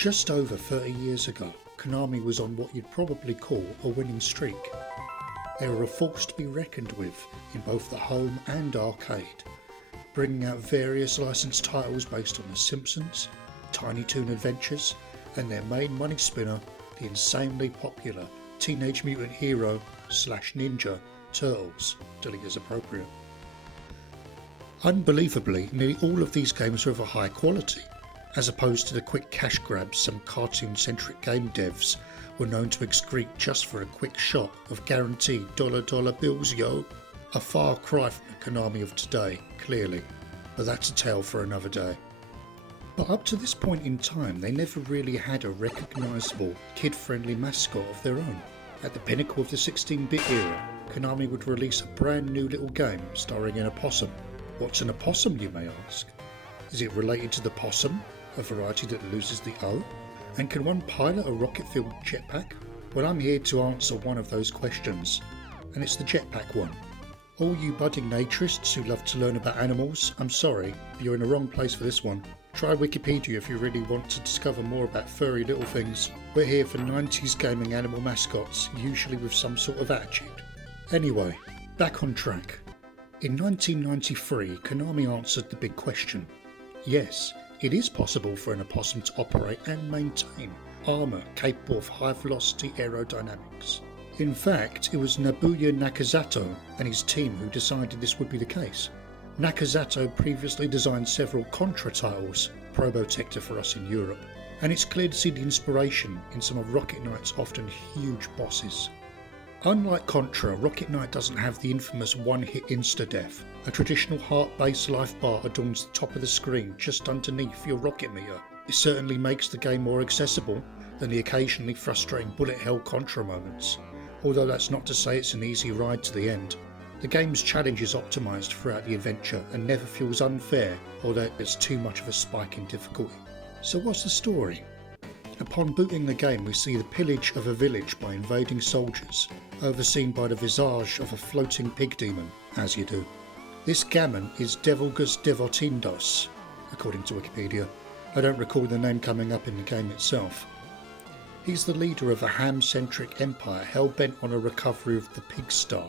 Just over 30 years ago, Konami was on what you'd probably call a winning streak. They were a force to be reckoned with in both the home and arcade, bringing out various licensed titles based on The Simpsons, Tiny Toon Adventures, and their main money spinner, the insanely popular Teenage Mutant Hero / Ninja Turtles, delete as appropriate. Unbelievably, nearly all of these games are of a high quality, as opposed to the quick cash grabs some cartoon-centric game devs were known to excrete just for a quick shot of guaranteed dollar bills, yo. A far cry from the Konami of today, clearly, but that's a tale for another day. But up to this point in time, they never really had a recognisable, kid-friendly mascot of their own. At the pinnacle of the 16-bit era, Konami would release a brand new little game starring an opossum. What's an opossum, you may ask? Is it related to the possum, a variety that loses the O? And can one pilot a rocket-filled jetpack? Well, I'm here to answer one of those questions, and it's the jetpack one. All you budding naturists who love to learn about animals, I'm sorry, but you're in the wrong place for this one. Try Wikipedia if you really want to discover more about furry little things. We're here for 90s gaming animal mascots, usually with some sort of attitude. Anyway, back on track. In 1993, Konami answered the big question. Yes, it is possible for an opossum to operate and maintain armour capable of high velocity aerodynamics. In fact, it was Nobuya Nakazato and his team who decided this would be the case. Nakazato previously designed several Contra titles, Probotector for us in Europe, and it's clear to see the inspiration in some of Rocket Knight's often huge bosses. Unlike Contra, Rocket Knight doesn't have the infamous one-hit insta-death. A traditional heart-based life bar adorns the top of the screen just underneath your rocket meter. It certainly makes the game more accessible than the occasionally frustrating bullet hell Contra moments, although that's not to say it's an easy ride to the end. The game's challenge is optimised throughout the adventure and never feels unfair or that there's too much of a spike in difficulty. So what's the story? Upon booting the game, we see the pillage of a village by invading soldiers, overseen by the visage of a floating pig demon, as you do. This gammon is Devilgus Devotindos, according to Wikipedia. I don't recall the name coming up in the game itself. He's the leader of a ham-centric empire hell-bent on a recovery of the Pig Star.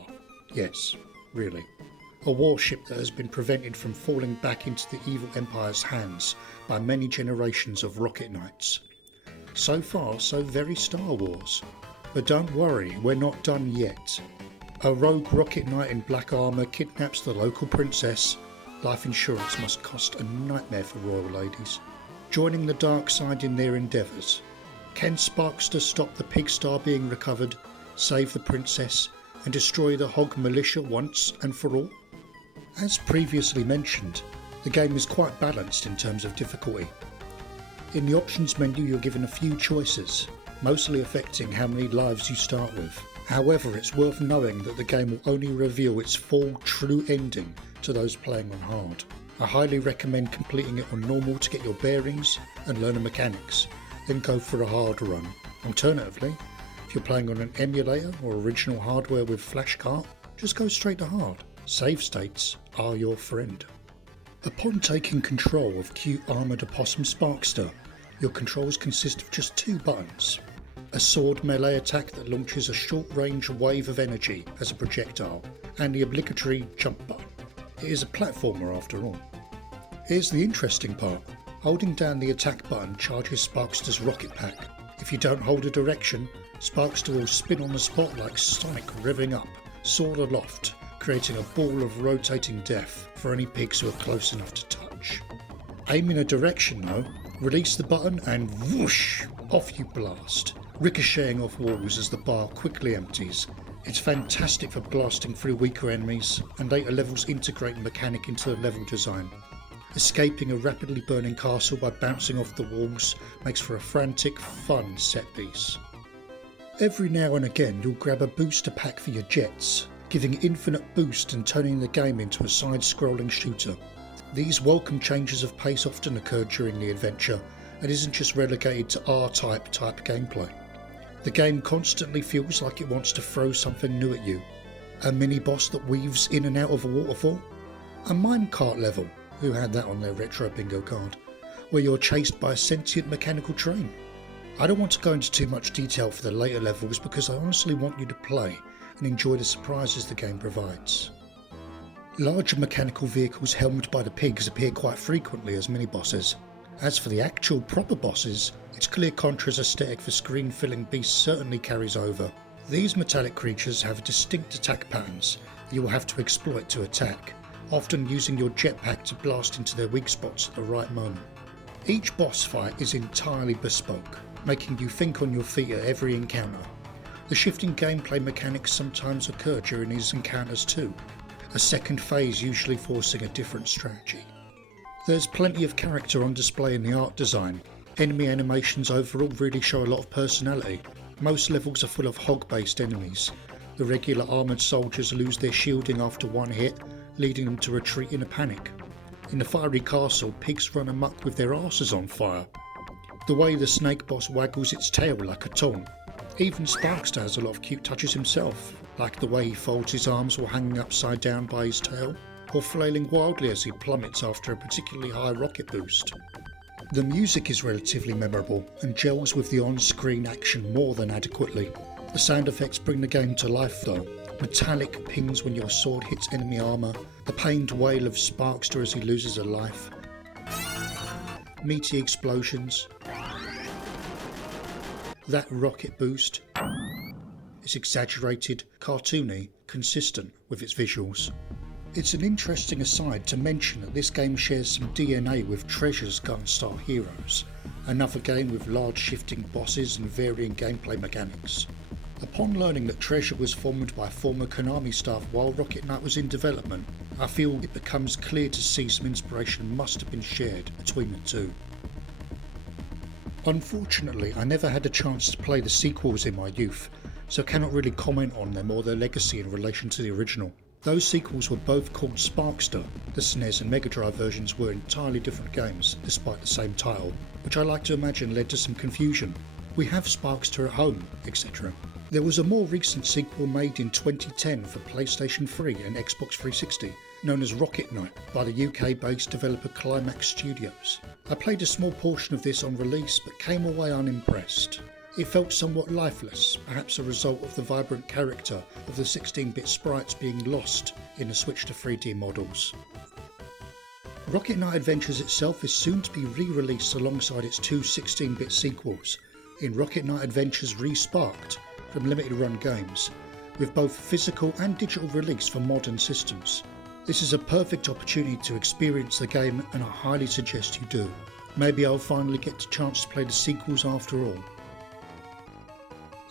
Yes, really. A warship that has been prevented from falling back into the evil empire's hands by many generations of rocket knights. So far, so very Star Wars. But don't worry, we're not done yet. A rogue rocket knight in black armour kidnaps the local princess. Life insurance must cost a nightmare for royal ladies. Joining the dark side in their endeavours. Can Sparkster stop the Pig Star being recovered, save the princess, and destroy the Hog militia once and for all? As previously mentioned, the game is quite balanced in terms of difficulty. In the options menu you're given a few choices, mostly affecting how many lives you start with. However, it's worth knowing that the game will only reveal its full true ending to those playing on hard. I highly recommend completing it on normal to get your bearings and learn the mechanics, then go for a hard run. Alternatively, if you're playing on an emulator or original hardware with flash cart, just go straight to hard. Save states are your friend. Upon taking control of cute armoured opossum Sparkster, your controls consist of just two buttons. A sword melee attack that launches a short-range wave of energy as a projectile, and the obligatory jump button. It is a platformer after all. Here's the interesting part. Holding down the attack button charges Sparkster's rocket pack. If you don't hold a direction, Sparkster will spin on the spot like Sonic revving up, soar aloft, creating a ball of rotating death for any pigs who are close enough to touch. Aim in a direction though, release the button and whoosh, off you blast, ricocheting off walls as the bar quickly empties. It's fantastic for blasting through weaker enemies, and later levels integrate the mechanic into the level design. Escaping a rapidly burning castle by bouncing off the walls makes for a frantic, fun set piece. Every now and again you'll grab a booster pack for your jets, giving infinite boost and turning the game into a side-scrolling shooter. These welcome changes of pace often occur during the adventure and isn't just relegated to R-type gameplay. The game constantly feels like it wants to throw something new at you. A mini-boss that weaves in and out of a waterfall? A minecart level, who had that on their retro bingo card? where you're chased by a sentient mechanical train. I don't want to go into too much detail for the later levels because I honestly want you to play and enjoy the surprises the game provides. Larger mechanical vehicles helmed by the pigs appear quite frequently as mini-bosses. As for the actual proper bosses, it's clear Contra's aesthetic for screen-filling beasts certainly carries over. These metallic creatures have distinct attack patterns that you will have to exploit to attack, often using your jetpack to blast into their weak spots at the right moment. Each boss fight is entirely bespoke, making you think on your feet at every encounter. The shifting gameplay mechanics sometimes occur during these encounters too, a second phase usually forcing a different strategy. There's plenty of character on display in the art design. Enemy animations overall really show a lot of personality. Most levels are full of hog-based enemies. The regular armoured soldiers lose their shielding after one hit, leading them to retreat in a panic. In the fiery castle, pigs run amok with their asses on fire. The way the snake boss waggles its tail like a Toon. Even Sparkster has a lot of cute touches himself, like the way he folds his arms while hanging upside down by his tail, or flailing wildly as he plummets after a particularly high rocket boost. The music is relatively memorable and gels with the on-screen action more than adequately. The sound effects bring the game to life though. Metallic pings when your sword hits enemy armour, the pained wail of Sparkster as he loses a life, meaty explosions. That rocket boost is exaggerated, cartoony, consistent with its visuals. It's an interesting aside to mention that this game shares some DNA with Treasure's Gunstar Heroes, another game with large shifting bosses and varying gameplay mechanics. Upon learning that Treasure was formed by former Konami staff while Rocket Knight was in development, I feel it becomes clear to see some inspiration must have been shared between the two. Unfortunately, I never had a chance to play the sequels in my youth, so cannot really comment on them or their legacy in relation to the original. Those sequels were both called Sparkster. The Snes and Mega Drive versions were entirely different games, despite the same title, which I like to imagine led to some confusion. We have Sparkster at home, etc. There was a more recent sequel made in 2010 for PlayStation 3 and Xbox 360, known as Rocket Knight by the UK-based developer Climax Studios. I played a small portion of this on release but came away unimpressed. It felt somewhat lifeless, perhaps a result of the vibrant character of the 16-bit sprites being lost in the switch to 3D models. Rocket Knight Adventures itself is soon to be re-released alongside its two 16-bit sequels in Rocket Knight Adventures Re-Sparked from Limited Run Games, with both physical and digital release for modern systems. This is a perfect opportunity to experience the game and I highly suggest you do. Maybe I'll finally get the chance to play the sequels after all.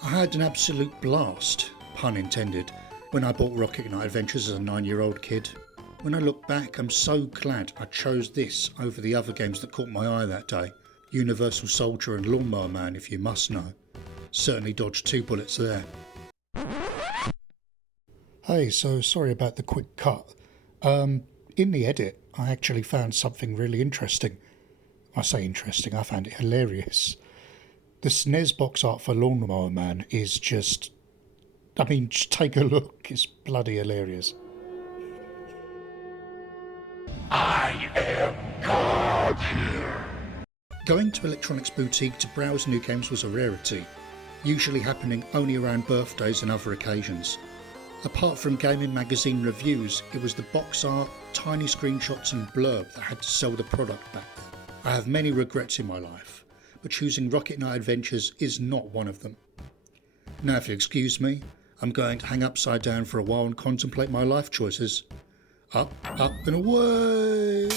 I had an absolute blast, pun intended, when I bought Rocket Knight Adventures as a 9-year-old kid. When I look back, I'm so glad I chose this over the other games that caught my eye that day. Universal Soldier and Lawnmower Man, if you must know. Certainly dodged 2 bullets there. Hey, so sorry about the quick cut. In the edit, I actually found something really interesting. I say interesting, I found it hilarious. The Snes box art for Lawnmower Man is just take a look, it's bloody hilarious. I am God here. Going to Electronics Boutique to browse new games was a rarity, usually happening only around birthdays and other occasions. Apart from gaming magazine reviews, it was the box art, tiny screenshots and blurb that had to sell the product back then. I have many regrets in my life, but choosing Rocket Knight Adventures is not one of them. Now if you'll excuse me, I'm going to hang upside down for a while and contemplate my life choices. Up, up and away!